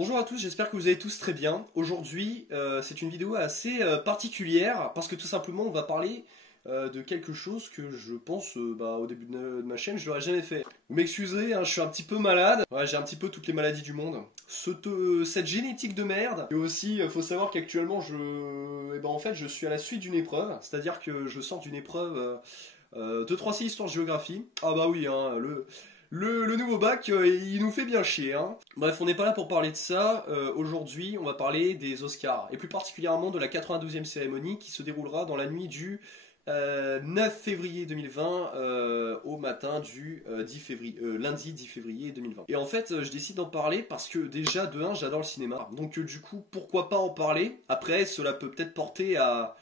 Bonjour à tous, j'espère que vous allez tous très bien. Aujourd'hui, c'est une vidéo assez particulière parce que tout simplement on va parler de quelque chose que je pense au début de ma chaîne je n'aurais jamais fait. Vous m'excuserez, hein, je suis un petit peu malade. Ouais, j'ai un petit peu toutes les maladies du monde. Cette génétique de merde. Et aussi, il faut savoir qu'actuellement je suis à la suite d'une épreuve. C'est-à-dire que je sors d'une épreuve de 3C histoire-géographie. Ah bah oui, hein, le nouveau bac, il nous fait bien chier. Hein. Bref, on n'est pas là pour parler de ça. Aujourd'hui, on va parler des Oscars. Et plus particulièrement de la 92e cérémonie qui se déroulera dans la nuit du 9 février 2020 au matin du lundi 10 février 2020. Et en fait, je décide d'en parler parce que déjà, de 1, j'adore le cinéma. Donc du coup, pourquoi pas en parler. Après, cela peut peut-être porter à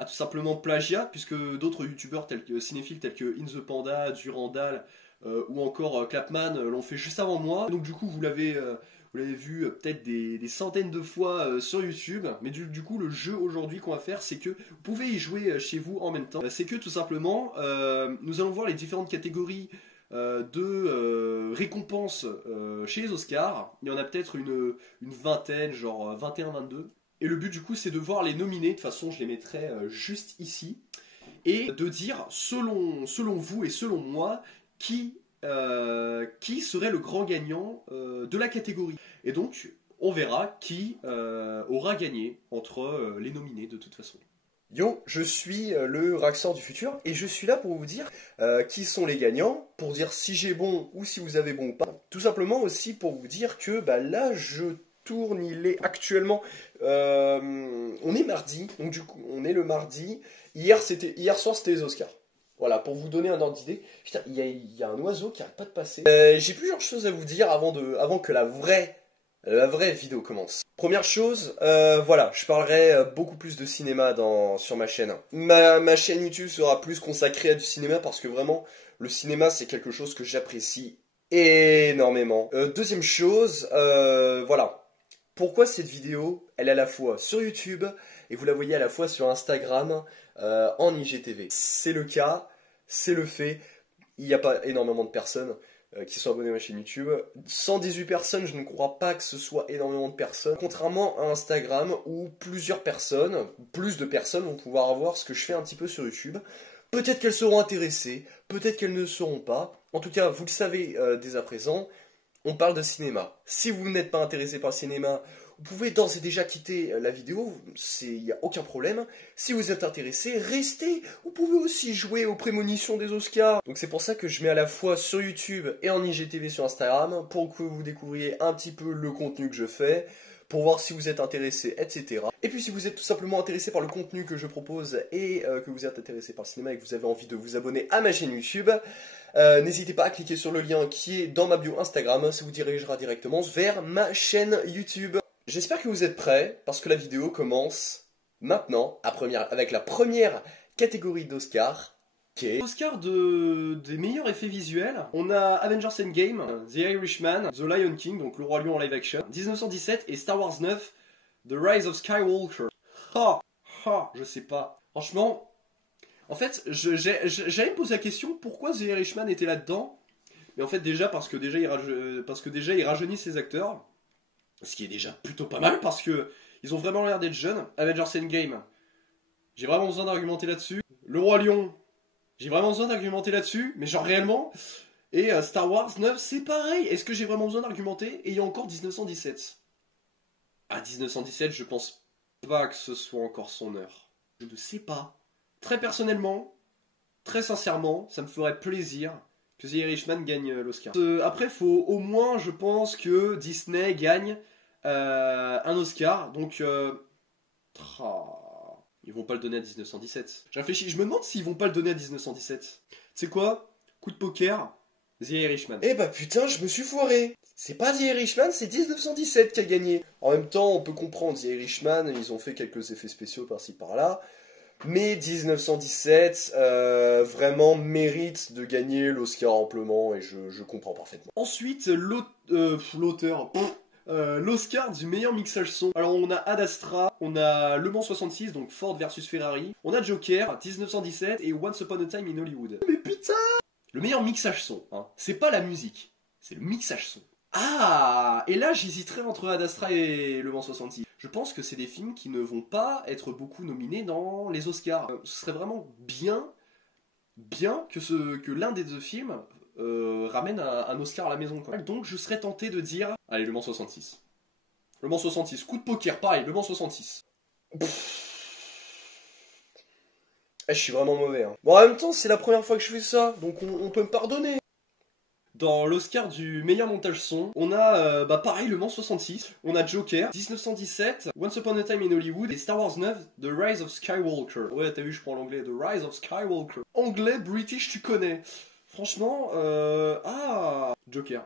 tout simplement plagiat, puisque d'autres youtubeurs cinéphiles tels que In The Panda, Durandal ou encore Clapman l'ont fait juste avant moi. Donc du coup vous l'avez vu peut-être des centaines de fois sur YouTube. Mais du coup le jeu aujourd'hui qu'on va faire, c'est que vous pouvez y jouer chez vous en même temps. C'est que tout simplement nous allons voir les différentes catégories de récompenses chez les Oscars. Il y en a peut-être une vingtaine, genre 21-22. Et le but du coup c'est de voir les nominés. De toute façon je les mettrai juste ici. Et de dire selon vous et selon moi qui serait le grand gagnant de la catégorie. Et donc, on verra qui aura gagné entre les nominés de toute façon. Yo, je suis le Raxor du futur et je suis là pour vous dire qui sont les gagnants, pour dire si j'ai bon ou si vous avez bon ou pas. Tout simplement aussi pour vous dire que là je tourne, il est actuellement, on est mardi, donc du coup on est le mardi. Hier soir c'était les Oscars. Voilà, pour vous donner un ordre d'idée. Putain, il y a un oiseau qui arrête pas de passer. J'ai plusieurs choses à vous dire avant que la vraie vidéo commence. Première chose, voilà, je parlerai beaucoup plus de cinéma sur ma chaîne. Ma chaîne YouTube sera plus consacrée à du cinéma parce que vraiment, le cinéma c'est quelque chose que j'apprécie énormément. Deuxième chose, voilà. Pourquoi cette vidéo, elle est à la fois sur YouTube et vous la voyez à la fois sur Instagram en IGTV. C'est le cas, c'est le fait. Il n'y a pas énormément de personnes qui sont abonnées à ma chaîne YouTube. 118 personnes, je ne crois pas que ce soit énormément de personnes. Contrairement à Instagram où plus de personnes vont pouvoir voir ce que je fais un petit peu sur YouTube. Peut-être qu'elles seront intéressées, peut-être qu'elles ne le seront pas. En tout cas, vous le savez dès à présent. On parle de cinéma. Si vous n'êtes pas intéressé par le cinéma, vous pouvez d'ores et déjà quitter la vidéo, il n'y a aucun problème. Si vous êtes intéressé, restez. Vous pouvez aussi jouer aux prémonitions des Oscars. Donc c'est pour ça que je mets à la fois sur YouTube et en IGTV sur Instagram, pour que vous découvriez un petit peu le contenu que je fais, pour voir si vous êtes intéressé, etc. Et puis si vous êtes tout simplement intéressé par le contenu que je propose et que vous êtes intéressé par le cinéma et que vous avez envie de vous abonner à ma chaîne YouTube, n'hésitez pas à cliquer sur le lien qui est dans ma bio Instagram, ça vous dirigera directement vers ma chaîne YouTube. J'espère que vous êtes prêts, parce que la vidéo commence maintenant, avec la première catégorie d'Oscar, qui est... Oscar des meilleurs effets visuels, on a Avengers Endgame, The Irishman, The Lion King, donc Le Roi Lion en live action, 1917 et Star Wars 9, The Rise of Skywalker. Je sais pas. Franchement... En fait, j'allais me poser la question pourquoi The Irishman était là-dedans. Mais en fait, déjà parce que déjà il rajeunit ses acteurs. Ce qui est déjà plutôt pas mal parce que ils ont vraiment l'air d'être jeunes. Avengers Endgame, j'ai vraiment besoin d'argumenter là-dessus. Le Roi Lion, j'ai vraiment besoin d'argumenter là-dessus. Mais genre réellement. Et Star Wars 9, c'est pareil. Est-ce que j'ai vraiment besoin d'argumenter? Et il y a encore 1917. À 1917, je pense pas que ce soit encore son heure. Je ne sais pas. Très personnellement, très sincèrement, ça me ferait plaisir que The Irishman gagne l'Oscar. Après, faut au moins, je pense, que Disney gagne un Oscar. Donc, ils vont pas le donner à 1917. J'ai réfléchi, je me demande s'ils vont pas le donner à 1917. C'est quoi? Coup de poker, The Irishman. Eh bah putain, je me suis foiré. C'est pas The Irishman, c'est 1917 qui a gagné. En même temps, on peut comprendre, The Irishman, ils ont fait quelques effets spéciaux par-ci par-là. Mais 1917 vraiment mérite de gagner l'Oscar amplement et je comprends parfaitement. Ensuite, l'Oscar du meilleur mixage son. Alors on a Ad Astra, on a Le Mans 66, donc Ford versus Ferrari. On a Joker, 1917 et Once Upon a Time in Hollywood. Mais putain! Le meilleur mixage son, hein. C'est pas la musique, c'est le mixage son. Ah! Et là, j'hésiterais entre Ad Astra et Le Mans 66. Je pense que c'est des films qui ne vont pas être beaucoup nominés dans les Oscars. Ce serait vraiment bien que l'un des deux films ramène un Oscar à la maison, quoi. Donc je serais tenté de dire, allez, Le Mans 66. Le Mans 66, coup de poker, pareil, Le Mans 66. Je suis vraiment mauvais. Hein. Bon, en même temps, c'est la première fois que je fais ça, donc on peut me pardonner. Dans l'Oscar du meilleur montage son, on a pareil Le Mans 66, on a Joker, 1917, Once Upon a Time in Hollywood et Star Wars 9, The Rise of Skywalker. Ouais, t'as vu, je prends l'anglais, The Rise of Skywalker. Anglais, British, tu connais. Franchement, Joker.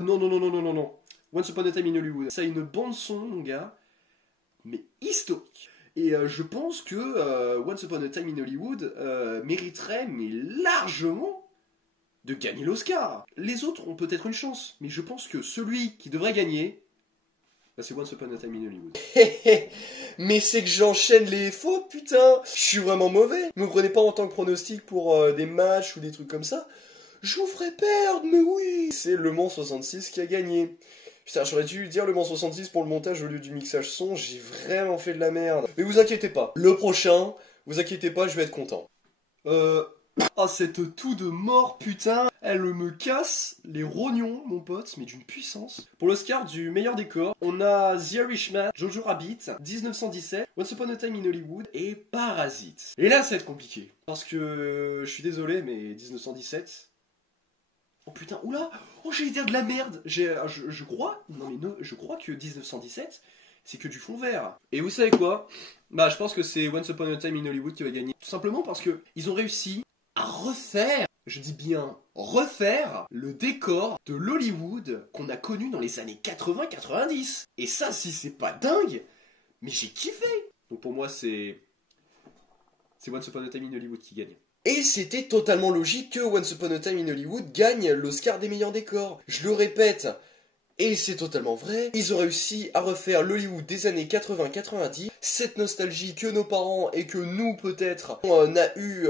Non. Once Upon a Time in Hollywood. Ça a une bande son, mon gars, mais historique. Et je pense que Once Upon a Time in Hollywood mériterait, mais largement, de gagner l'Oscar. Les autres ont peut-être une chance, mais je pense que celui qui devrait gagner, c'est Once Upon a Time in Hollywood. Mais c'est que j'enchaîne les fautes, putain. Je suis vraiment mauvais. Ne me prenez pas en tant que pronostic pour des matchs ou des trucs comme ça. Je vous ferai perdre, mais oui. C'est Le Mans 66 qui a gagné. Putain, j'aurais dû dire Le Mans 66 pour le montage au lieu du mixage son. J'ai vraiment fait de la merde. Mais vous inquiétez pas. Le prochain, vous inquiétez pas, je vais être content. Ah, cette toux de mort, putain, elle me casse les rognons, mon pote, mais d'une puissance. Pour l'Oscar du meilleur décor, on a The Irishman, Jojo Rabbit, 1917, Once Upon a Time in Hollywood et Parasite. Et là, ça va être compliqué, parce que je suis désolé, mais 1917... Oh putain, oula, oh j'allais dire de la merde. Je crois, non mais non, je crois que 1917, c'est que du fond vert. Et vous savez quoi? Bah, je pense que c'est Once Upon a Time in Hollywood qui va gagner. Tout simplement parce que ils ont réussi à refaire, je dis bien refaire, le décor de l'Hollywood qu'on a connu dans les années 80-90. Et ça, si c'est pas dingue, mais j'ai kiffé. Donc pour moi, c'est Once Upon a Time in Hollywood qui gagne. Et c'était totalement logique que Once Upon a Time in Hollywood gagne l'Oscar des meilleurs décors. Je le répète, et c'est totalement vrai, ils ont réussi à refaire l'Hollywood des années 80-90, cette nostalgie que nos parents et que nous peut-être on a eu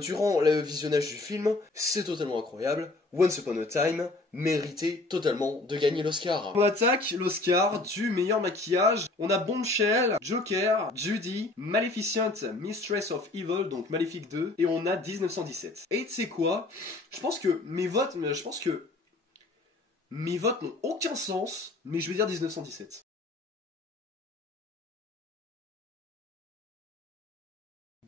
durant le visionnage du film, c'est totalement incroyable. Once Upon a Time méritait totalement de gagner l'Oscar. On attaque l'Oscar du meilleur maquillage. On a Bombshell, Joker, Judy, Maleficent, Mistress of Evil, donc Maléfique 2, et on a 1917. Et tu sais quoi? Je pense que mes votes n'ont aucun sens, mais je vais dire 1917.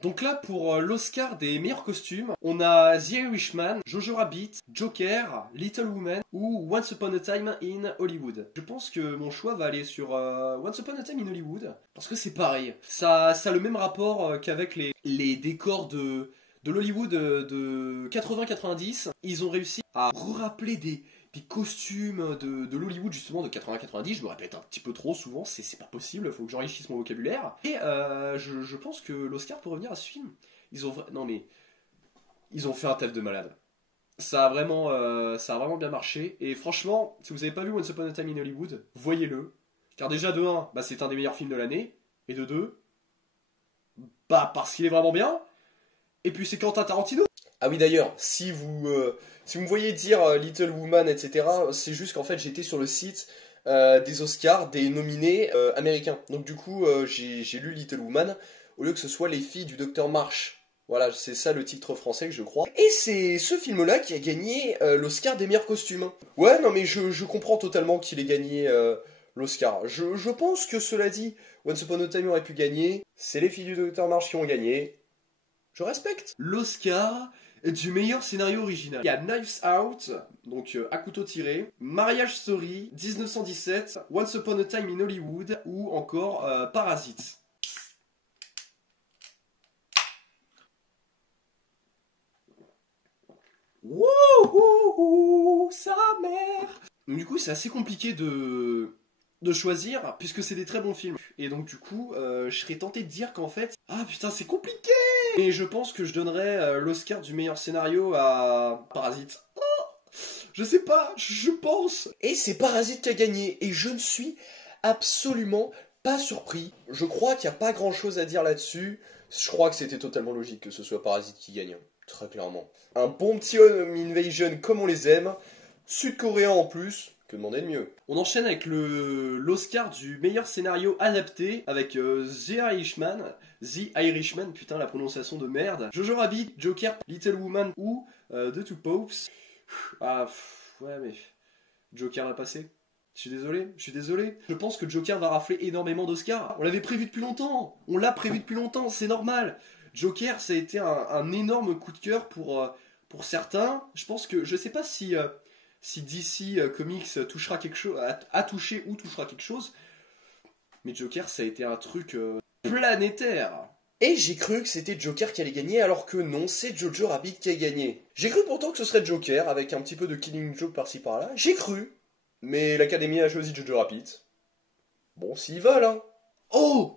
Donc là, pour l'Oscar des meilleurs costumes, on a The Irishman, Jojo Rabbit, Joker, Little Woman ou Once Upon a Time in Hollywood. Je pense que mon choix va aller sur Once Upon a Time in Hollywood, parce que c'est pareil. Ça a le même rapport qu'avec les décors de l'Hollywood de 80-90. Ils ont réussi à rappeler des costumes de l'Hollywood justement de 80-90, je me répète un petit peu trop souvent, c'est pas possible, faut que j'enrichisse mon vocabulaire. Et je pense que l'Oscar peut revenir à ce film. Ils ont fait un taf de malade. Ça a vraiment bien marché. Et franchement, si vous avez pas vu Once Upon a Time in Hollywood, voyez-le. Car déjà de 1, c'est un des meilleurs films de l'année. Et de 2, parce qu'il est vraiment bien. Et puis c'est Quentin Tarantino. Ah oui d'ailleurs, si vous me voyez dire Little Woman, etc., c'est juste qu'en fait j'étais sur le site des Oscars, des nominés américains. Donc du coup j'ai lu Little Woman, au lieu que ce soit Les filles du Docteur March. Voilà, c'est ça le titre français que je crois. Et c'est ce film-là qui a gagné l'Oscar des meilleurs costumes. Ouais, non mais je comprends totalement qu'il ait gagné l'Oscar. Je pense que cela dit, Once Upon a Time aurait pu gagner, c'est Les filles du Docteur March qui ont gagné. Je respecte. L'Oscar du meilleur scénario original. Il y a Knives Out, donc à couteau tiré, Marriage Story, 1917, Once Upon a Time in Hollywood ou encore Parasite. Wouhou, sa mère. Donc du coup, c'est assez compliqué de choisir puisque c'est des très bons films. Et donc du coup, je serais tenté de dire qu'en fait, ah putain, c'est compliqué. Et je pense que je donnerais l'Oscar du meilleur scénario à Parasite. Oh, je sais pas, je pense. Et c'est Parasite qui a gagné. Et je ne suis absolument pas surpris. Je crois qu'il n'y a pas grand chose à dire là-dessus. Je crois que c'était totalement logique que ce soit Parasite qui gagne. Très clairement. Un bon petit home invasion comme on les aime. Sud-coréen en plus. Que demander de mieux? On enchaîne avec l'Oscar du meilleur scénario adapté avec The Irishman, putain la prononciation de merde, Jojo Rabbit, Joker, Little Woman ou The Two Popes. Ouais mais Joker l'a passé. Je suis désolé. Je pense que Joker va rafler énormément d'Oscars. On l'avait prévu depuis longtemps. On l'a prévu depuis longtemps, c'est normal. Joker, ça a été un énorme coup de cœur pour certains. Je pense que, je sais pas si DC Comics touchera quelque chose, a touché ou touchera quelque chose, mais Joker, ça a été un truc planétaire. Et j'ai cru que c'était Joker qui allait gagner, alors que non, c'est Jojo Rabbit qui a gagné. J'ai cru pourtant que ce serait Joker, avec un petit peu de Killing Joke par-ci par-là. J'ai cru. Mais l'Académie a choisi Jojo Rabbit. Bon, s'ils veulent, hein. Oh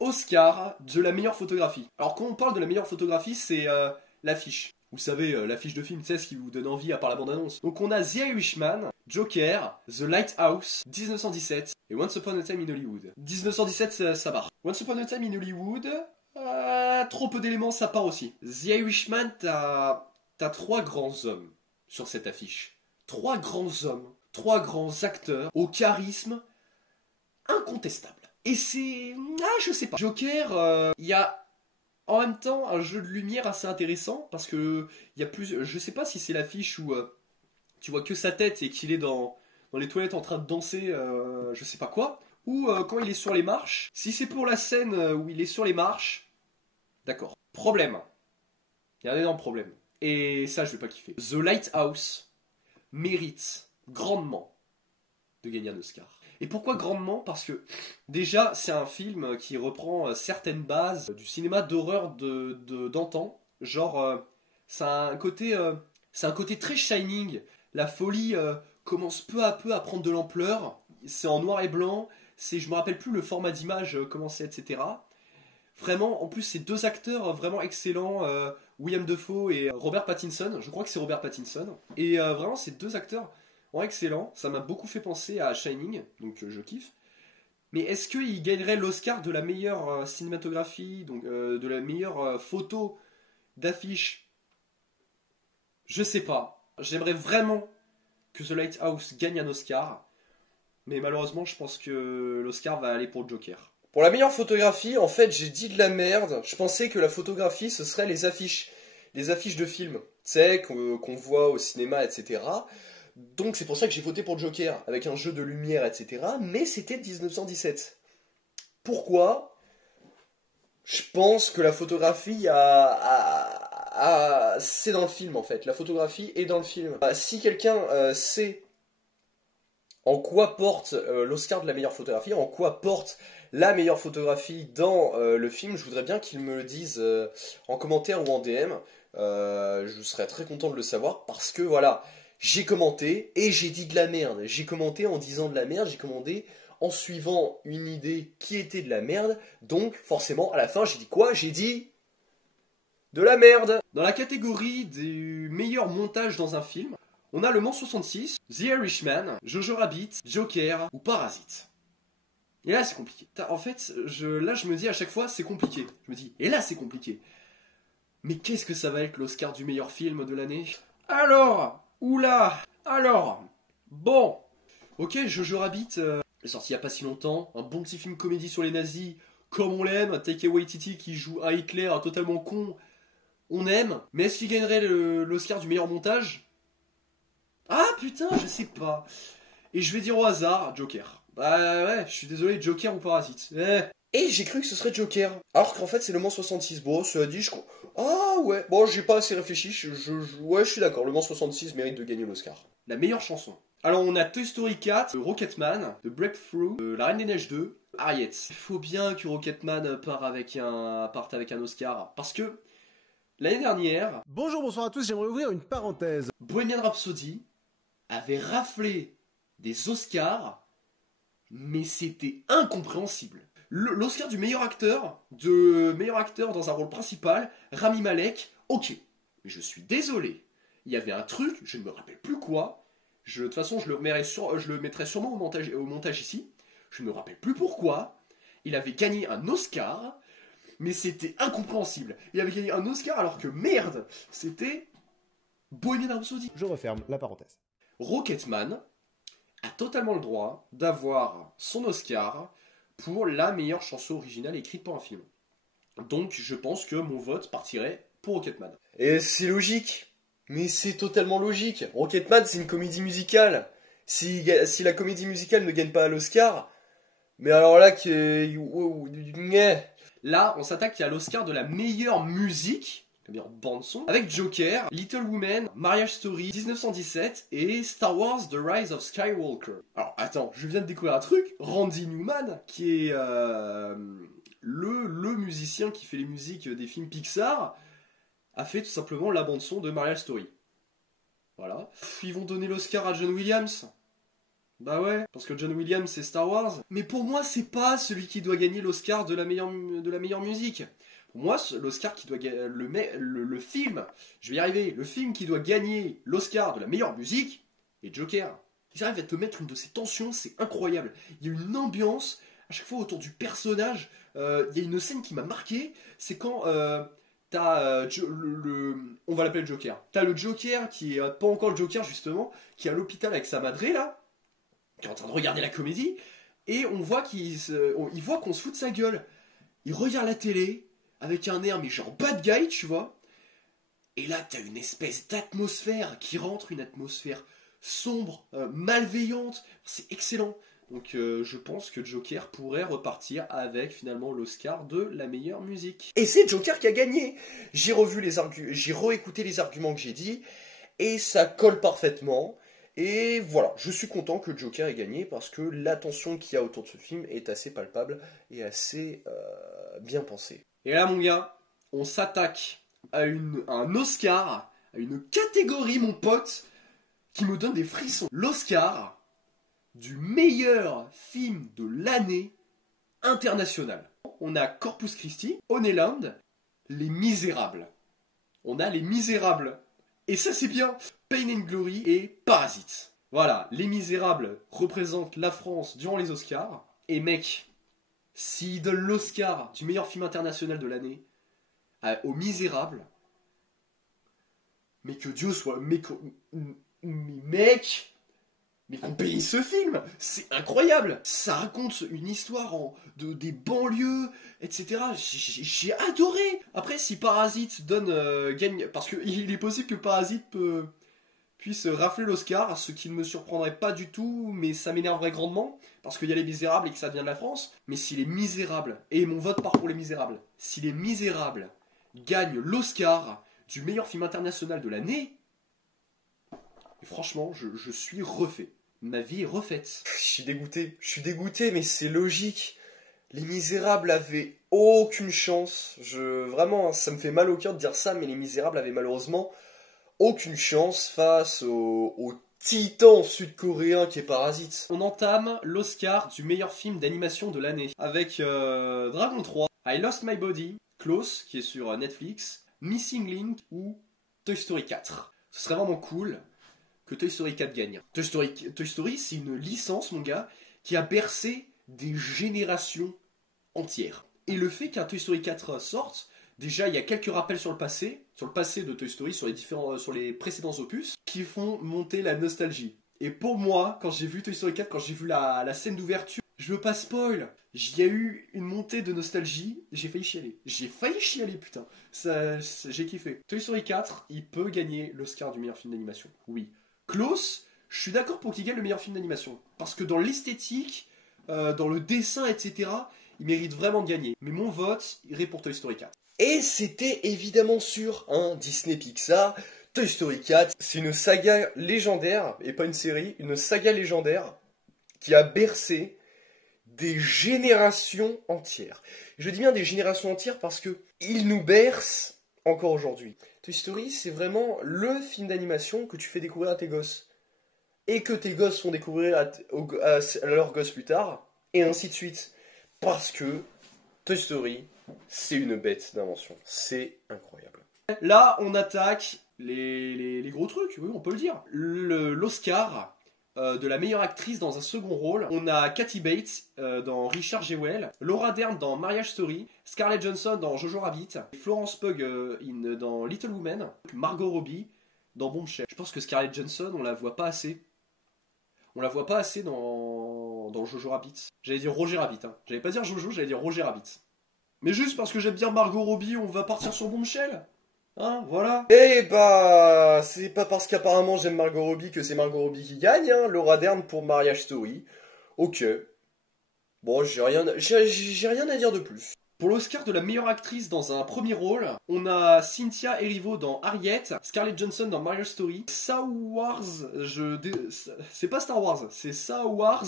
Oscar de la meilleure photographie. Alors quand on parle de la meilleure photographie, c'est l'affiche. Vous savez, l'affiche de film, c'est ce qui vous donne envie à part la bande-annonce. Donc on a The Irishman, Joker, The Lighthouse, 1917 et Once Upon a Time in Hollywood. 1917, ça part. Once Upon a Time in Hollywood, trop peu d'éléments, ça part aussi. The Irishman, t'as 3 grands hommes sur cette affiche. 3 grands hommes, 3 grands acteurs au charisme incontestable. Et c'est... je sais pas. Joker, il y a en même temps un jeu de lumière assez intéressant parce que il y a plus... Je sais pas si c'est l'affiche où tu vois que sa tête et qu'il est dans les toilettes en train de danser, je sais pas quoi, ou quand il est sur les marches. Si c'est pour la scène où il est sur les marches, d'accord. Problème. Il y a un énorme problème. Et ça, je vais pas kiffer. The Lighthouse mérite grandement de gagner un Oscar. Et pourquoi grandement? Parce que déjà c'est un film qui reprend certaines bases du cinéma d'horreur d'antan. Genre c'est un côté très Shining. La folie commence peu à peu à prendre de l'ampleur. C'est en noir et blanc. Je me rappelle plus le format d'image comment c'est, etc. Vraiment, en plus c'est 2 acteurs vraiment excellents, William Dafoe et Robert Pattinson. Je crois que c'est Robert Pattinson. Et vraiment c'est 2 acteurs excellent, ça m'a beaucoup fait penser à Shining, donc je kiffe. Mais est-ce qu'il gagnerait l'Oscar de la meilleure cinématographie, donc de la meilleure photo d'affiche? Je sais pas. J'aimerais vraiment que The Lighthouse gagne un Oscar, mais malheureusement je pense que l'Oscar va aller pour Joker. Pour la meilleure photographie, en fait, j'ai dit de la merde. Je pensais que la photographie, ce serait les affiches de films, tu sais, qu'on voit au cinéma, etc. Donc c'est pour ça que j'ai voté pour Joker, avec un jeu de lumière, etc. Mais c'était 1917. Pourquoi? Je pense que la photographie c'est dans le film, en fait. La photographie est dans le film. Si quelqu'un sait en quoi porte l'Oscar de la meilleure photographie, en quoi porte la meilleure photographie dans le film, je voudrais bien qu'il me le dise en commentaire ou en DM. Je serais très content de le savoir, parce que voilà... J'ai commenté et j'ai dit de la merde. J'ai commenté en disant de la merde, j'ai commenté en suivant une idée qui était de la merde. Donc forcément, à la fin, j'ai dit quoi? J'ai dit de la merde. Dans la catégorie du meilleur montage dans un film, on a Le Mans 66, The Irishman, Jojo Rabbit, Joker ou Parasite. Et là, c'est compliqué. En fait, là, je me dis à chaque fois, c'est compliqué. Je me dis, et là, c'est compliqué. Mais qu'est-ce que ça va être l'Oscar du meilleur film de l'année? Alors, bon, ok, Jojo Rabbit est sorti il n'y a pas si longtemps, un bon petit film comédie sur les nazis, comme on l'aime, Taika Waititi qui joue un Hitler totalement con, on aime, mais est-ce qu'il gagnerait l'Oscar du meilleur montage? Ah putain, je sais pas. Et je vais dire au hasard, Joker. Bah ouais, je suis désolé, Joker ou Parasite. Et j'ai cru que ce serait Joker. Alors qu'en fait, c'est Le Mans 66. Bon, cela dit, ah ouais, bon, j'ai pas assez réfléchi. Ouais, je suis d'accord. Le Mans 66 mérite de gagner l'Oscar. La meilleure chanson. Alors, on a Toy Story 4, Rocketman, The Breakthrough, La Reine des Neiges 2, Harriet. Il faut bien que Rocketman parte avec un Oscar. Parce que l'année dernière, bonjour, bonsoir à tous, j'aimerais ouvrir une parenthèse. Bohemian Rhapsody avait raflé des Oscars, mais c'était incompréhensible. L'Oscar du meilleur acteur dans un rôle principal, Rami Malek, ok. Mais je suis désolé. Il y avait un truc, je ne me rappelle plus quoi. De toute façon, je le mettrai sûrement au montage ici. Je ne me rappelle plus pourquoi. Il avait gagné un Oscar, mais c'était incompréhensible. Il avait gagné un Oscar alors que merde, c'était Bohemian Rhapsody. Je referme la parenthèse. Rocketman, a totalement le droit d'avoir son Oscar pour la meilleure chanson originale écrite pour un film. Donc je pense que mon vote partirait pour Rocketman. Et c'est logique. Mais c'est totalement logique. Rocketman, c'est une comédie musicale. Si la comédie musicale ne gagne pas l'Oscar, mais alors là, Là, on s'attaque à l'Oscar de la meilleure musique, la meilleure bande-son, avec Joker, Little Women, Marriage Story, 1917 et Star Wars The Rise of Skywalker. Alors attends, je viens de découvrir un truc, Randy Newman, qui est le musicien qui fait les musiques des films Pixar, a fait tout simplement la bande-son de Marriage Story. Voilà. Ils vont donner l'Oscar à John Williams. Bah ouais, parce que John Williams c'est Star Wars. Mais pour moi, c'est pas celui qui doit gagner l'Oscar de la meilleure musique. Pour moi, l'Oscar qui doit gagner le film, je vais y arriver, le film qui doit gagner l'Oscar de la meilleure musique est Joker. Ils arrivent à te mettre une de ces tensions, c'est incroyable. Il y a une ambiance à chaque fois autour du personnage. Il y a une scène qui m'a marqué, c'est quand t'as on va l'appeler le Joker. T'as le Joker qui est pas encore le Joker justement, qui est à l'hôpital avec sa madré là, qui est en train de regarder la comédie, et on voit il voit qu'on se fout de sa gueule. Il regarde la télé avec un air mais genre bad guy, tu vois. Et là, t'as une espèce d'atmosphère qui rentre, une atmosphère sombre, malveillante. C'est excellent. Donc je pense que Joker pourrait repartir avec finalement l'Oscar de la meilleure musique. Et c'est Joker qui a gagné. J'ai réécouté les arguments que j'ai dit, et ça colle parfaitement. Et voilà, je suis content que Joker ait gagné parce que l'attention qu'il y a autour de ce film est assez palpable et assez bien pensée. Et là, mon gars, on s'attaque à un Oscar, à une catégorie, mon pote, qui me donne des frissons. L'Oscar du meilleur film de l'année international. On a Corpus Christi, Honeyland, Les Misérables. On a Les Misérables. Et ça, c'est bien. Pain and Glory et Parasite. Voilà, Les Misérables représentent la France durant les Oscars. Et mec, s'ils donnent l'Oscar du meilleur film international de l'année aux Misérables, mais que Dieu soit... Mais mec, mais qu'on paye ce film, c'est incroyable. Ça raconte une histoire des banlieues, etc. J'ai adoré. Après, si Parasite gagne, parce qu'il est possible que Parasite puisse rafler l'Oscar, ce qui ne me surprendrait pas du tout, mais ça m'énerverait grandement, parce qu'il y a Les Misérables et que ça vient de la France. Mais si Les Misérables, et mon vote part pour Les Misérables, si Les Misérables gagnent l'Oscar du meilleur film international de l'année, franchement, je suis refait. Ma vie est refaite. Je suis dégoûté, mais c'est logique. Les Misérables avaient aucune chance. Vraiment, ça me fait mal au cœur de dire ça, mais Les Misérables avaient malheureusement aucune chance face au titan sud-coréen qui est Parasite. On entame l'Oscar du meilleur film d'animation de l'année avec Dragon 3, I Lost My Body, Close, qui est sur Netflix, Missing Link ou Toy Story 4. Ce serait vraiment cool que Toy Story 4 gagne. Toy Story, c'est une licence, mon gars, qui a bercé des générations entières. Et le fait qu'un Toy Story 4 sorte, déjà il y a quelques rappels sur le passé de Toy Story, sur les précédents opus, qui font monter la nostalgie. Et pour moi, quand j'ai vu Toy Story 4, quand j'ai vu la scène d'ouverture, je veux pas spoil, il y a eu une montée de nostalgie, j'ai failli chialer, putain. J'ai kiffé. Toy Story 4, il peut gagner l'Oscar du meilleur film d'animation. Oui. Close, je suis d'accord pour qu'il gagne le meilleur film d'animation. Parce que dans l'esthétique, dans le dessin, etc., il mérite vraiment de gagner. Mais mon vote irait pour Toy Story 4. Et c'était évidemment sur un Disney Pixar. Toy Story 4, c'est une saga légendaire, et pas une série, une saga légendaire qui a bercé des générations entières. Je dis bien des générations entières parce que il nous berce encore aujourd'hui. Toy Story, c'est vraiment le film d'animation que tu fais découvrir à tes gosses. Et que tes gosses font découvrir à leurs gosses plus tard. Et ainsi de suite. Parce que Toy Story, c'est une bête d'invention. C'est incroyable. Là, on attaque les gros trucs, oui, on peut le dire. L'Oscar de la meilleure actrice dans un second rôle. On a Kathy Bates dans Richard Jewell, Laura Dern dans Marriage Story, Scarlett Johansson dans Jojo Rabbit, Florence Pugh dans Little Women, Margot Robbie dans Bombshell. Je pense que Scarlett Johansson, on la voit pas assez. on la voit pas assez dans Jojo Rabbit. J'allais dire Roger Rabbit, hein. J'allais pas dire Jojo, j'allais dire Roger Rabbit. Mais juste parce que j'aime bien Margot Robbie, on va partir sur Bombshell. Hein, voilà. Eh bah, c'est pas parce qu'apparemment j'aime Margot Robbie que c'est Margot Robbie qui gagne, hein. Laura Dern pour Marriage Story. Ok. Bon, j'ai rien à dire de plus. Pour l'Oscar de la meilleure actrice dans un premier rôle, on a Cynthia Erivo dans Harriet, Scarlett Johansson dans Marriage Story, c'est pas Star Wars, c'est Wars,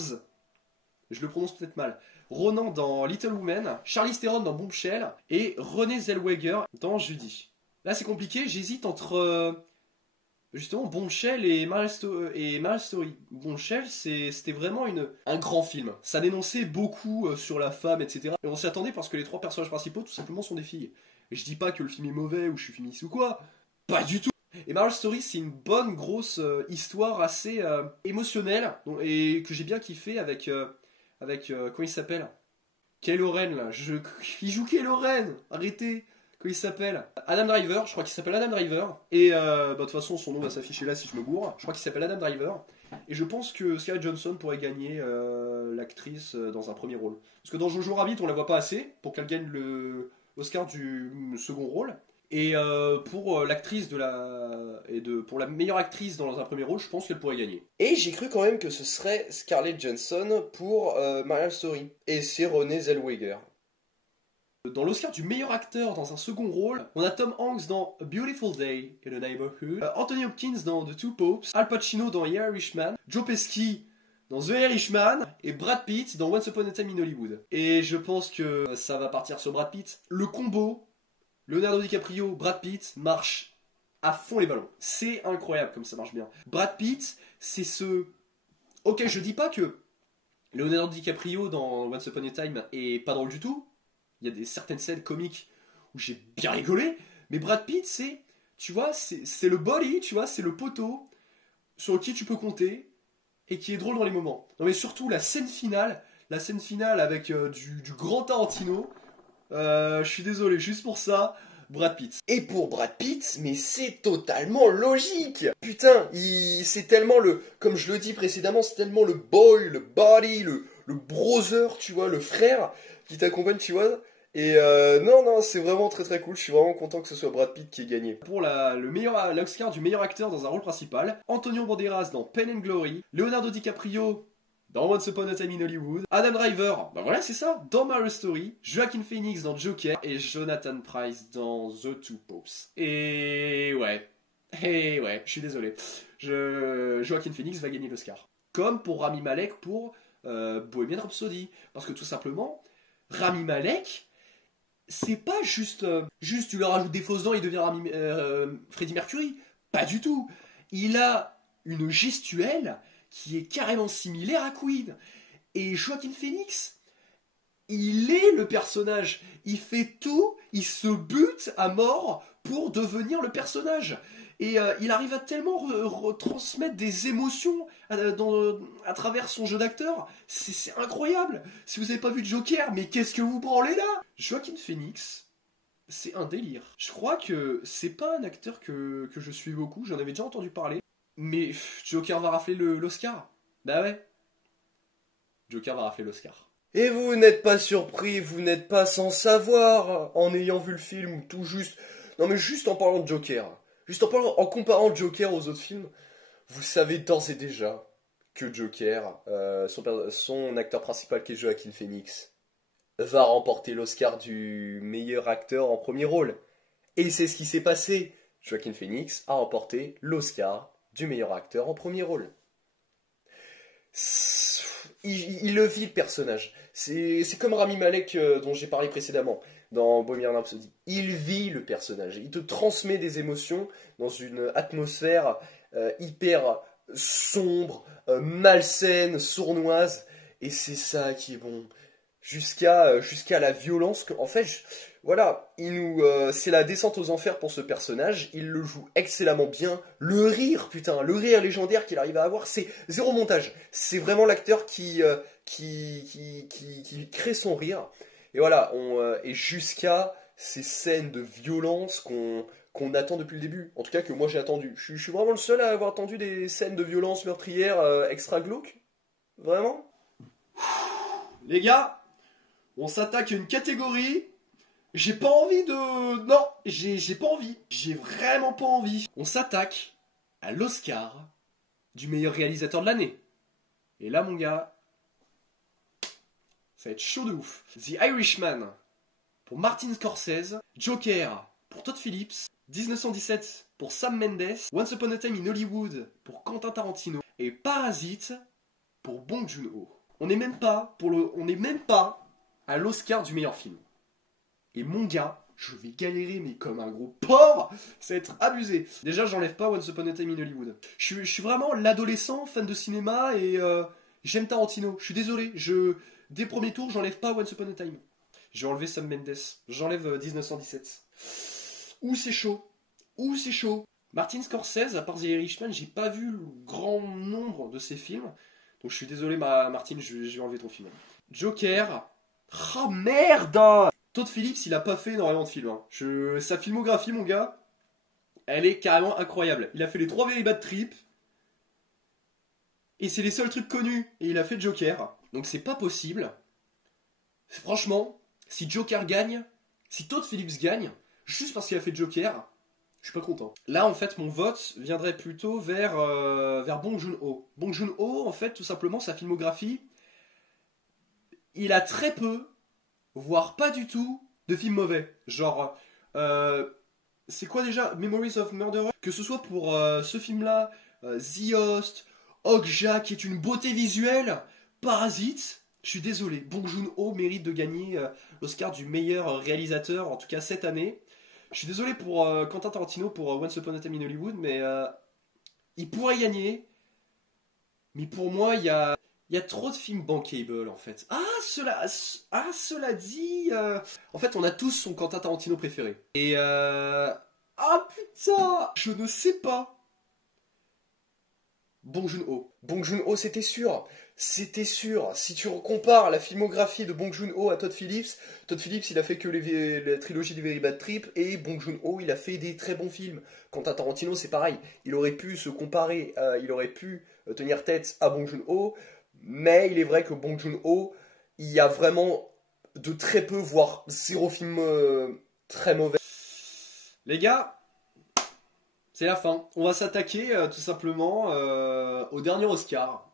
je le prononce peut-être mal, Ronan dans Little Women, Charlize Theron dans Bombshell et Renée Zellweger dans Judy. Là c'est compliqué, j'hésite entre justement Bombshell et Marriage Story. Bombshell c'était vraiment un grand film. Ça dénonçait beaucoup sur la femme, etc. Et on s'y attendait parce que les trois personnages principaux tout simplement sont des filles. Et je dis pas que le film est mauvais ou je suis féministe ou quoi. Pas du tout. Et Marriage Story c'est une bonne grosse histoire assez émotionnelle et que j'ai bien kiffé avec comment il s'appelle, Kylo Ren là. Il joue Kylo Ren. Arrêtez. Comment il s'appelle, Adam Driver, je crois qu'il s'appelle Adam Driver. Et de toute façon, son nom va s'afficher là si je me gourre. Je crois qu'il s'appelle Adam Driver. Et je pense que Scarlett Johansson pourrait gagner l'actrice dans un premier rôle. Parce que dans Jojo Rabbit, on la voit pas assez pour qu'elle gagne le Oscar du second rôle. Et pour l'actrice pour la meilleure actrice dans un premier rôle, je pense qu'elle pourrait gagner. Et j'ai cru quand même que ce serait Scarlett Johansson pour Marriage Story. Et c'est Renée Zellweger. Dans l'Oscar du meilleur acteur dans un second rôle, on a Tom Hanks dans A Beautiful Day in the Neighborhood, Anthony Hopkins dans The Two Popes, Al Pacino dans The Irishman, Joe Pesci dans The Irishman et Brad Pitt dans Once Upon a Time in Hollywood. Et je pense que ça va partir sur Brad Pitt. Le combo Leonardo DiCaprio, Brad Pitt marche à fond les ballons. C'est incroyable comme ça marche bien. Brad Pitt, c'est ce... Ok, je dis pas que Leonardo DiCaprio dans Once Upon a Time est pas drôle du tout. Il y a certaines scènes comiques où j'ai bien rigolé, mais Brad Pitt, tu vois, c'est le body, tu vois, c'est le poteau sur qui tu peux compter et qui est drôle dans les moments. Non mais surtout la scène finale avec du grand Tarantino, je suis désolé, juste pour ça, Brad Pitt. Et pour Brad Pitt, mais c'est totalement logique. Putain, c'est tellement comme je le dis précédemment, c'est tellement le boy, le body, le brother, tu vois, le frère qui t'accompagne, tu vois. Et non, c'est vraiment très très cool. Je suis vraiment content que ce soit Brad Pitt qui ait gagné. Pour l'Oscar du meilleur acteur dans un rôle principal, Antonio Banderas dans Pain and Glory, Leonardo DiCaprio dans Once Upon a Time in Hollywood, Adam Driver, bah voilà c'est ça, dans Marriage Story, Joaquin Phoenix dans Joker et Jonathan Pryce dans The Two Popes. Et ouais, je suis désolé. Joaquin Phoenix va gagner l'Oscar. Comme pour Rami Malek pour Bohemian Rhapsody. Parce que tout simplement, Rami Malek, c'est pas juste tu leur rajoutes des fausses dents et il devient Freddie Mercury. Pas du tout. Il a une gestuelle qui est carrément similaire à Queen. Et Joaquin Phoenix, il est le personnage. Il fait tout, il se bute à mort pour devenir le personnage. Et il arrive à tellement retransmettre des émotions à travers son jeu d'acteur. C'est incroyable. Si vous n'avez pas vu Joker, mais qu'est-ce que vous branlez là? Joaquin Phoenix, c'est un délire. Je crois que c'est pas un acteur que je suis beaucoup. J'en avais déjà entendu parler. Mais Joker va rafler l'Oscar. Bah ouais. Joker va rafler l'Oscar. Et vous n'êtes pas surpris, vous n'êtes pas sans savoir, en ayant vu le film, tout juste... Non mais juste en parlant de Joker... Juste en comparant Joker aux autres films, vous savez d'ores et déjà que Joker, son acteur principal qui est Joaquin Phoenix, va remporter l'Oscar du meilleur acteur en premier rôle. Et c'est ce qui s'est passé. Joaquin Phoenix a remporté l'Oscar du meilleur acteur en premier rôle. Il le vit le personnage. C'est comme Rami Malek dont j'ai parlé précédemment dans Bohemian Rhapsody. Il vit le personnage. Il te transmet des émotions dans une atmosphère hyper sombre, malsaine, sournoise. Et c'est ça qui est bon. Jusqu'à la violence. En fait, voilà, c'est la descente aux enfers pour ce personnage. Il le joue excellemment bien. Le rire, putain, le rire légendaire qu'il arrive à avoir, c'est zéro montage. C'est vraiment l'acteur qui crée son rire. Et voilà, et jusqu'à ces scènes de violence qu'on attend depuis le début. En tout cas, que moi j'ai attendu. Je suis vraiment le seul à avoir attendu des scènes de violence meurtrière extra glauques. Vraiment? Les gars, on s'attaque à une catégorie. J'ai pas envie de... Non, j'ai pas envie. J'ai vraiment pas envie. On s'attaque à l'Oscar du meilleur réalisateur de l'année. Et là, mon gars, ça va être chaud de ouf. The Irishman pour Martin Scorsese, Joker pour Todd Phillips, 1917 pour Sam Mendes, Once Upon a Time in Hollywood pour Quentin Tarantino et Parasite pour Bong Joon-ho. On n'est même pas à l'Oscar du meilleur film. Et mon gars, je vais galérer mais comme un gros porc, ça va être abusé. Déjà, j'enlève pas Once Upon a Time in Hollywood. Je suis vraiment l'adolescent fan de cinéma et j'aime Tarantino. Je suis désolé, dès premier tour, j'enlève pas Once Upon a Time. J'ai enlevé Sam Mendes, j'enlève 1917. Ouh, c'est chaud. Ouh, c'est chaud. Martin Scorsese, à part The Irishman, j'ai pas vu le grand nombre de ses films. Donc je suis désolé, Martin, je vais enlever ton film. Joker. Oh merde! Todd Phillips, il a pas fait énormément de films. Hein. Sa filmographie, mon gars, elle est carrément incroyable. Il a fait les 3 Very Bad Trip. Et c'est les seuls trucs connus. Et il a fait Joker. Donc c'est pas possible. Franchement, si Joker gagne, si Todd Phillips gagne, juste parce qu'il a fait Joker, je suis pas content. Là, en fait, mon vote viendrait plutôt vers Bong Joon-ho. Bong Joon-ho, en fait, tout simplement, sa filmographie, il a très peu, voire pas du tout, de films mauvais. Genre, c'est quoi déjà Memories of Murderer? Que ce soit pour ce film-là, The Host, Okja, qui est une beauté visuelle, Parasite, je suis désolé, Bong Joon-ho mérite de gagner l'Oscar du meilleur réalisateur, en tout cas cette année. Je suis désolé pour Quentin Tarantino pour Once Upon a Time in Hollywood, mais il pourrait gagner. Mais pour moi, il y a trop de films bankable en fait. Cela dit, en fait, on a tous son Quentin Tarantino préféré. Et ah putain, je ne sais pas. Bong Joon-ho. Bong Joon-ho, c'était sûr. C'était sûr. Si tu compares la filmographie de Bong Joon-ho à Todd Phillips, il a fait que la trilogie des Very Bad Trip, et Bong Joon-ho, il a fait des très bons films. Quant à Tarantino, c'est pareil. Il aurait pu se comparer, il aurait pu tenir tête à Bong Joon-ho, mais il est vrai que Bong Joon-ho, il y a vraiment de très peu, voire zéro film très mauvais. Les gars, c'est la fin. On va s'attaquer tout simplement au dernier Oscar.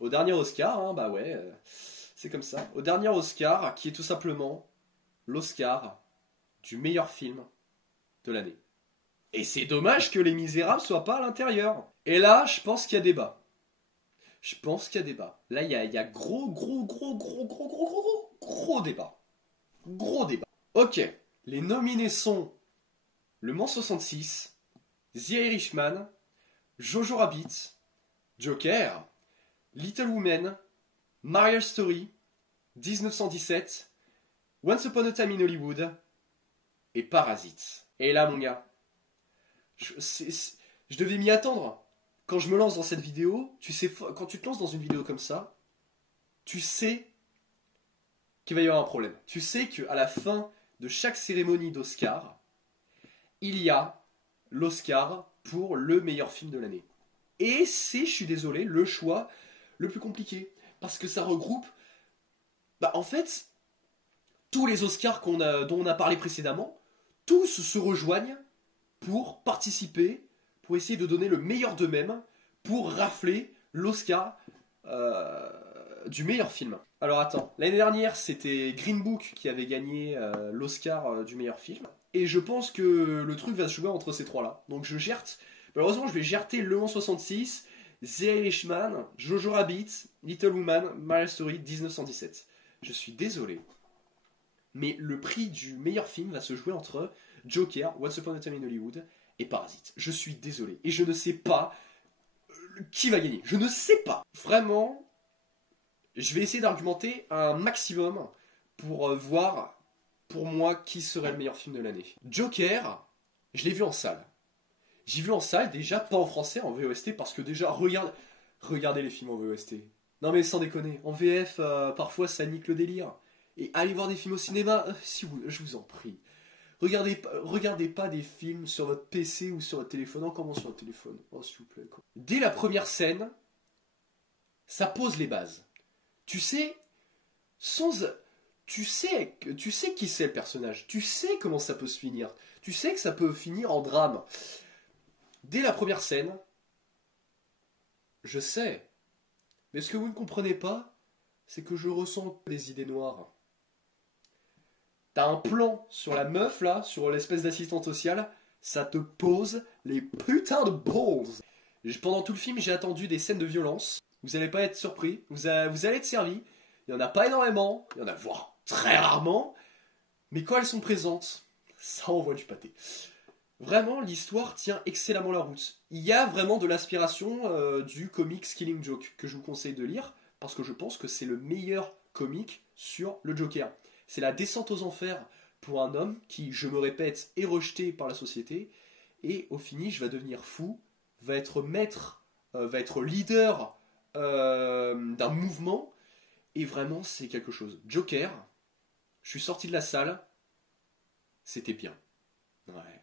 Au dernier Oscar, hein, bah ouais, c'est comme ça. Au dernier Oscar, qui est tout simplement l'Oscar du meilleur film de l'année. Et c'est dommage que Les Misérables soient pas à l'intérieur. Et là, je pense qu'il y a débat. Je pense qu'il y a débat. Là, il y a gros débat. Gros débat. Ok, les nominés sont Le Mans 66, The Irishman, Jojo Rabbit, Joker, Little Women, Marriage Story, 1917, Once Upon a Time in Hollywood et Parasite. Et là, mon gars, je devais m'y attendre. Quand je me lance dans cette vidéo, tu sais, quand tu te lances dans une vidéo comme ça, tu sais qu'il va y avoir un problème. Tu sais qu'à la fin de chaque cérémonie d'Oscar, il y a l'Oscar pour le meilleur film de l'année. Et c'est, je suis désolé, le choix le plus compliqué. Parce que ça regroupe, en fait, tous les Oscars dont on a parlé précédemment, tous se rejoignent pour participer, pour essayer de donner le meilleur d'eux-mêmes, pour rafler l'Oscar du meilleur film. Alors attends, l'année dernière, c'était Green Book qui avait gagné l'Oscar du meilleur film. Et je pense que le truc va se jouer entre ces trois-là. Donc malheureusement, je vais gerter Le Mans 66, The Irishman, Jojo Rabbit, Little Woman, Marriage Story, 1917. Je suis désolé, mais le prix du meilleur film va se jouer entre Joker, Once Upon a Time in Hollywood et Parasite. Je suis désolé. Et je ne sais pas qui va gagner. Je ne sais pas. Vraiment, je vais essayer d'argumenter un maximum pour voir, pour moi, qui serait le meilleur film de l'année. Joker, je l'ai vu en salle. J'ai vu en salle, déjà, pas en français, en VOST, parce que déjà, regardez les films en VOST. Non mais sans déconner, en VF, parfois ça nique le délire. Et allez voir des films au cinéma, je vous en prie. Regardez pas des films sur votre PC ou sur votre téléphone, encore moins sur votre téléphone. Oh, s'il vous plaît, quoi. Dès la première scène, ça pose les bases. Tu sais, tu sais qui c'est le personnage. Tu sais comment ça peut se finir. Tu sais que ça peut finir en drame. Dès la première scène, je sais. Mais ce que vous ne comprenez pas, c'est que je ressens des idées noires. T'as un plan sur la meuf, là, sur l'espèce d'assistante sociale, ça te pose les putains de balls. Pendant tout le film, j'ai attendu des scènes de violence. Vous allez pas être surpris, vous allez être servi. Il y en a pas énormément, il y en a voire très rarement. Mais quand elles sont présentes, ça envoie du pâté. Vraiment, l'histoire tient excellemment la route. Il y a vraiment de l'aspiration du comics Killing Joke, que je vous conseille de lire, parce que je pense que c'est le meilleur comic sur le Joker. C'est la descente aux enfers pour un homme qui, je me répète, est rejeté par la société, et au finish va devenir fou, va être maître, va être leader d'un mouvement, et vraiment c'est quelque chose. Joker, je suis sorti de la salle, c'était bien. Ouais.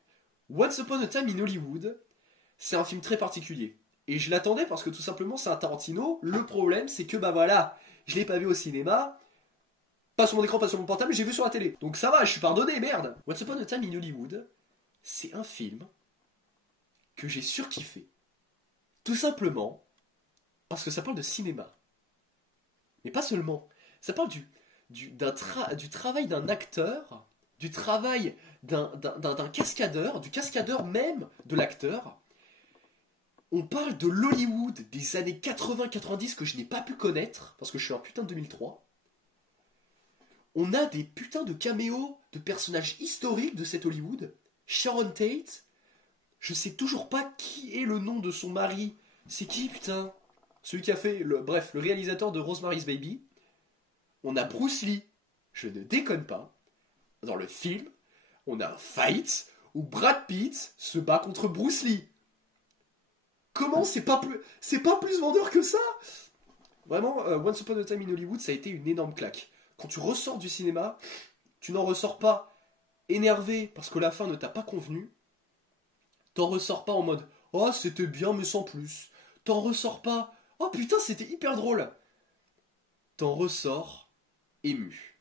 Once Upon a Time in Hollywood, c'est un film très particulier. Et je l'attendais parce que tout simplement c'est un Tarantino. Le problème c'est que bah voilà, je l'ai pas vu au cinéma, pas sur mon écran, pas sur mon portable, j'ai vu sur la télé. Donc ça va, je suis pardonné, merde. Once Upon a Time in Hollywood, c'est un film que j'ai surkiffé. Tout simplement parce que ça parle de cinéma. Mais pas seulement. Ça parle du travail d'un acteur, du travail d'un cascadeur, du cascadeur même de l'acteur. On parle de l'Hollywood des années 80-90 que je n'ai pas pu connaître, parce que je suis un putain de 2003. On a des putains de caméos de personnages historiques de cet Hollywood. Sharon Tate, je sais toujours pas qui est le nom de son mari. C'est qui, putain? Celui qui a fait, le réalisateur de Rosemary's Baby. On a Bruce Lee, je ne déconne pas. Dans le film, on a un fight où Brad Pitt se bat contre Bruce Lee. Comment c'est pas plus vendeur que ça? Vraiment, Once Upon a Time in Hollywood, ça a été une énorme claque. Quand tu ressors du cinéma, tu n'en ressors pas énervé parce que la fin ne t'a pas convenu. T'en ressors pas en mode « Oh, c'était bien mais sans plus ». T'en ressors pas « Oh putain, c'était hyper drôle ». T'en ressors ému.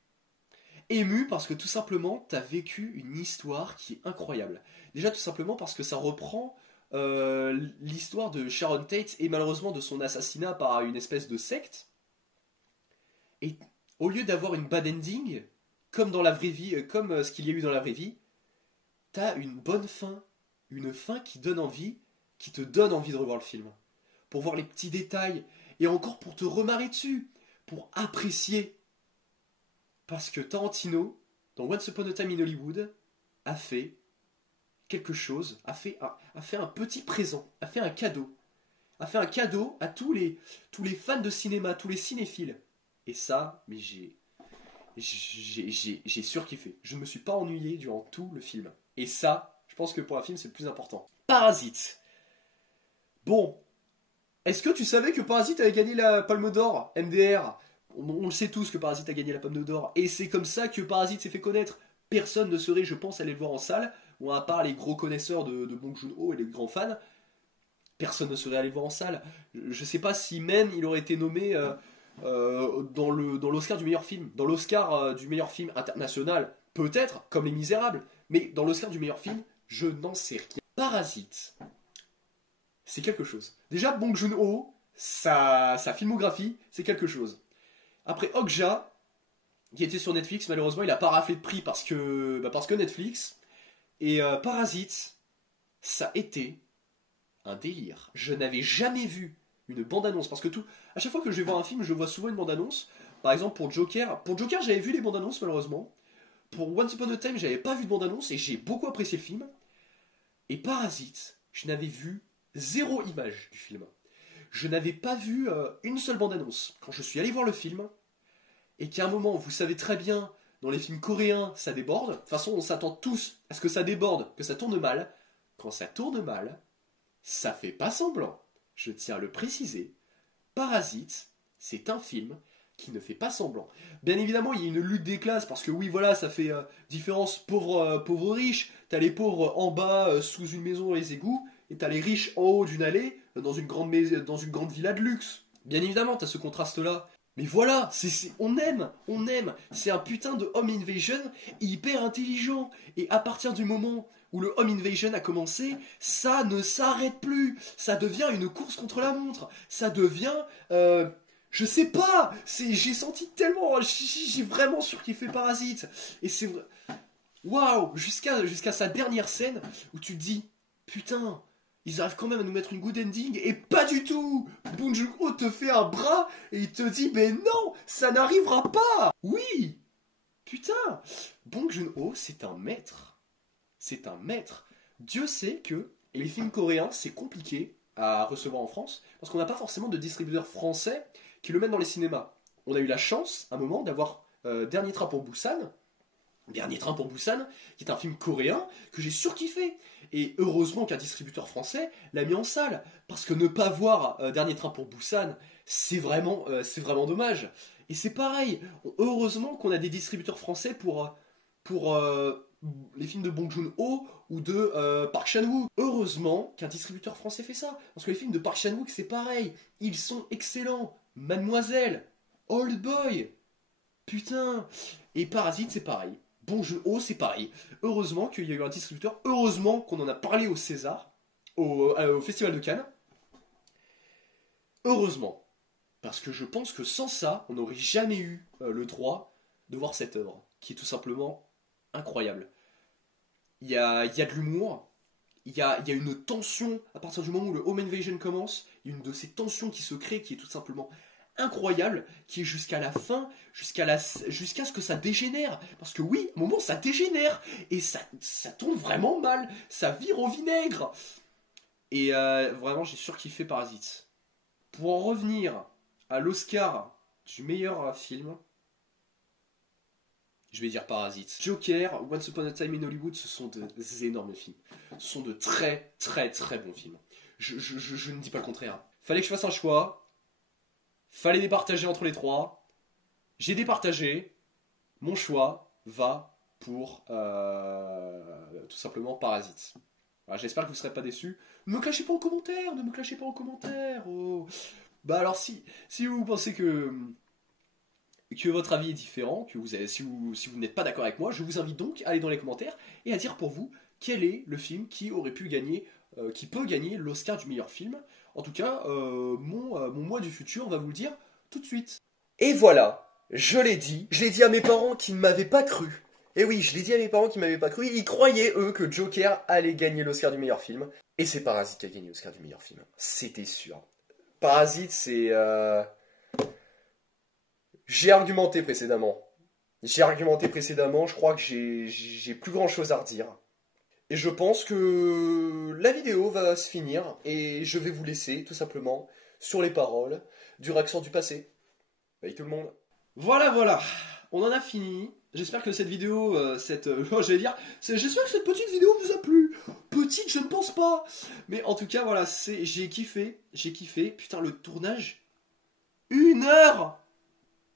Ému parce que tout simplement, t'as vécu une histoire qui est incroyable. Déjà tout simplement parce que ça reprend l'histoire de Sharon Tate et malheureusement de son assassinat par une espèce de secte. Et au lieu d'avoir une bad ending, comme dans la vraie vie, comme ce qu'il y a eu dans la vraie vie, t'as une bonne fin. Une fin qui donne envie, qui te donne envie de revoir le film. Pour voir les petits détails, et encore pour te remarrer dessus, pour apprécier. Parce que Tarantino, dans Once Upon a Time in Hollywood, a fait quelque chose, a fait un petit présent, a fait un cadeau. A fait un cadeau à tous les fans de cinéma, tous les cinéphiles. Et ça, mais j'ai surkiffé. Je ne me suis pas ennuyé durant tout le film. Et ça, je pense que pour un film, c'est le plus important. Parasite. Bon. Est-ce que tu savais que Parasite avait gagné la Palme d'Or, MDR? On le sait tous que Parasite a gagné la Palme d'Or. Et c'est comme ça que Parasite s'est fait connaître. Personne ne serait, je pense, allé le voir en salle. Bon, à part les gros connaisseurs de Bong Joon-ho et les grands fans. Personne ne serait allé le voir en salle. Je sais pas si même il aurait été nommé dans l'Oscar du meilleur film. Dans l'Oscar du meilleur film international, peut-être, comme Les Misérables. Mais dans l'Oscar du meilleur film, je n'en sais rien. Parasite, c'est quelque chose. Déjà, Bong Joon-ho, sa filmographie, c'est quelque chose. Après, Okja, qui était sur Netflix, malheureusement, il n'a pas raflé de prix parce que Netflix. Et Parasite, ça a été un délire. Je n'avais jamais vu une bande-annonce. Parce que à chaque fois que je vais voir un film, je vois souvent une bande-annonce. Par exemple, pour Joker. Pour Joker, j'avais vu les bandes-annonces, malheureusement. Pour Once Upon a Time, j'avais pas vu de bande-annonce et j'ai beaucoup apprécié le film. Et Parasite, je n'avais vu zéro image du film. Je n'avais pas vu une seule bande-annonce. Quand je suis allé voir le film, et qu'à un moment, vous savez très bien, dans les films coréens, ça déborde. De toute façon, on s'attend tous à ce que ça déborde, que ça tourne mal. Quand ça tourne mal, ça fait pas semblant. Je tiens à le préciser. Parasite, c'est un film qui ne fait pas semblant. Bien évidemment, il y a une lutte des classes, parce que oui, voilà, ça fait différence pauvres-riches. T'as les pauvres en bas, sous une maison dans les égouts, et t'as les riches en haut d'une allée, dans une grande villa de luxe. Bien évidemment, t'as ce contraste-là. Mais voilà, on aime. C'est un putain de home invasion hyper intelligent. Et à partir du moment où le home invasion a commencé, ça ne s'arrête plus. Ça devient une course contre la montre. Ça devient... je sais pas, j'ai senti tellement... J'ai vraiment surkiffé Parasite. Et c'est vrai... Waouh, jusqu'à sa dernière scène où tu te dis, putain, ils arrivent quand même à nous mettre une good ending, et pas du tout. Bong Joon-ho te fait un bras et il te dit, mais non, ça n'arrivera pas. Oui, putain, Bong Joon-ho, c'est un maître. C'est un maître. Dieu sait que les films coréens, c'est compliqué à recevoir en France, parce qu'on n'a pas forcément de distributeurs français qui le mettent dans les cinémas. On a eu la chance, à un moment, d'avoir Dernier Train pour Busan, qui est un film coréen que j'ai surkiffé. Et heureusement qu'un distributeur français l'a mis en salle. Parce que ne pas voir Dernier Train pour Busan, c'est vraiment dommage. Et c'est pareil, heureusement qu'on a des distributeurs français pour les films de Bong Joon-ho ou de Park Chan-wook. Heureusement qu'un distributeur français fait ça. Parce que les films de Park Chan-wook, c'est pareil. Ils sont excellents. Mademoiselle, Old Boy, putain. Et Parasite, c'est pareil. Bong Joon-ho, c'est pareil. Heureusement qu'il y a eu un distributeur. Heureusement qu'on en a parlé au César, au Festival de Cannes. Heureusement. Parce que je pense que sans ça, on n'aurait jamais eu le droit de voir cette œuvre, qui est tout simplement incroyable. Il y a de l'humour, il y a une tension à partir du moment où le Home Invasion commence, il y a une de ces tensions qui se crée, qui est tout simplement incroyable, qui est jusqu'à la fin, jusqu'à ce que ça dégénère. Parce que oui, à un moment, ça dégénère, et ça tombe vraiment mal, ça vire au vinaigre. Et vraiment, j'ai surkiffé Parasite. Pour en revenir à l'Oscar du meilleur film, je vais dire Parasite. Joker, Once Upon a Time in Hollywood, ce sont des énormes films. Ce sont de très très très bons films. Je ne dis pas le contraire. Fallait que je fasse un choix. Fallait départager entre les trois. J'ai départagé. Mon choix va pour tout simplement Parasite. Voilà, j'espère que vous ne serez pas déçus. Ne me clashez pas en commentaire, ne me clashez pas en commentaire. Oh. Bah alors si vous pensez que votre avis est différent, si vous n'êtes pas d'accord avec moi, je vous invite donc à aller dans les commentaires et à dire pour vous quel est le film qui aurait pu gagner, qui peut gagner l'Oscar du meilleur film. En tout cas, mon moi du futur va vous le dire tout de suite. Et voilà, je l'ai dit à mes parents qui ne m'avaient pas cru. Et oui, je l'ai dit à mes parents qui ne m'avaient pas cru, ils croyaient eux que Joker allait gagner l'Oscar du meilleur film. Et c'est Parasite qui a gagné l'Oscar du meilleur film. C'était sûr. Parasite, c'est... J'ai argumenté précédemment. Je crois que j'ai plus grand chose à redire. Et je pense que la vidéo va se finir et je vais vous laisser tout simplement sur les paroles du Raxor du passé. Bye tout le monde. Voilà, on en a fini. J'espère que cette vidéo, j'espère que cette petite vidéo vous a plu. Petite, je ne pense pas. Mais en tout cas, voilà, j'ai kiffé. Putain, le tournage, 1 heure.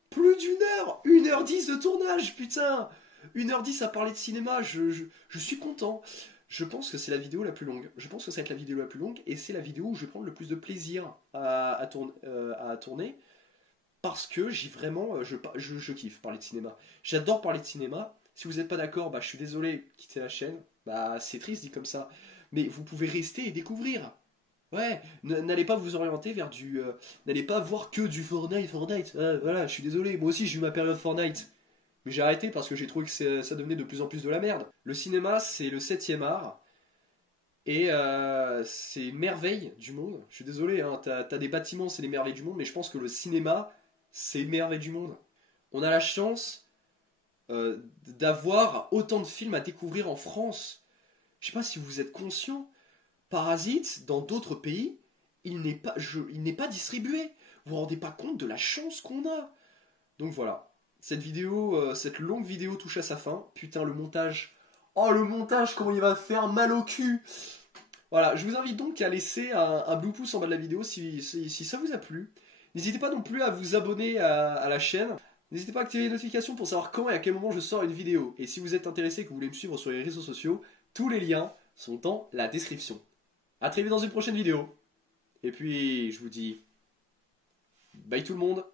Plus d'1 heure 1h10 de tournage, putain 1h10 à parler de cinéma, je suis content. Je pense que c'est la vidéo la plus longue. Je pense que ça va être la vidéo la plus longue, et c'est la vidéo où je vais prendre le plus de plaisir à tourner, parce que j'ai vraiment... je kiffe parler de cinéma. J'adore parler de cinéma. Si vous n'êtes pas d'accord, bah, je suis désolé, quittez la chaîne. Bah, c'est triste dit comme ça. Mais vous pouvez rester et découvrir. Ouais, n'allez pas vous orienter vers n'allez pas voir que du Fortnite. Voilà, je suis désolé, moi aussi j'ai eu ma période Fortnite. Mais j'ai arrêté parce que j'ai trouvé que ça devenait de plus en plus de la merde. Le cinéma, c'est le 7e art. Et c'est une merveille du monde. Je suis désolé, hein, t'as des bâtiments, c'est les merveilles du monde, mais je pense que le cinéma, c'est une merveille du monde. On a la chance d'avoir autant de films à découvrir en France. Je sais pas si vous êtes conscients. Parasite, dans d'autres pays, il n'est pas distribué. Vous vous rendez pas compte de la chance qu'on a. Donc voilà, cette longue vidéo touche à sa fin. Putain, le montage. Oh, le montage, comment il va faire mal au cul. Voilà, je vous invite donc à laisser un blue pouce en bas de la vidéo si ça vous a plu. N'hésitez pas non plus à vous abonner à la chaîne. N'hésitez pas à activer les notifications pour savoir quand et à quel moment je sors une vidéo. Et si vous êtes intéressé et que vous voulez me suivre sur les réseaux sociaux, tous les liens sont dans la description. A très vite dans une prochaine vidéo. Et puis, je vous dis bye tout le monde.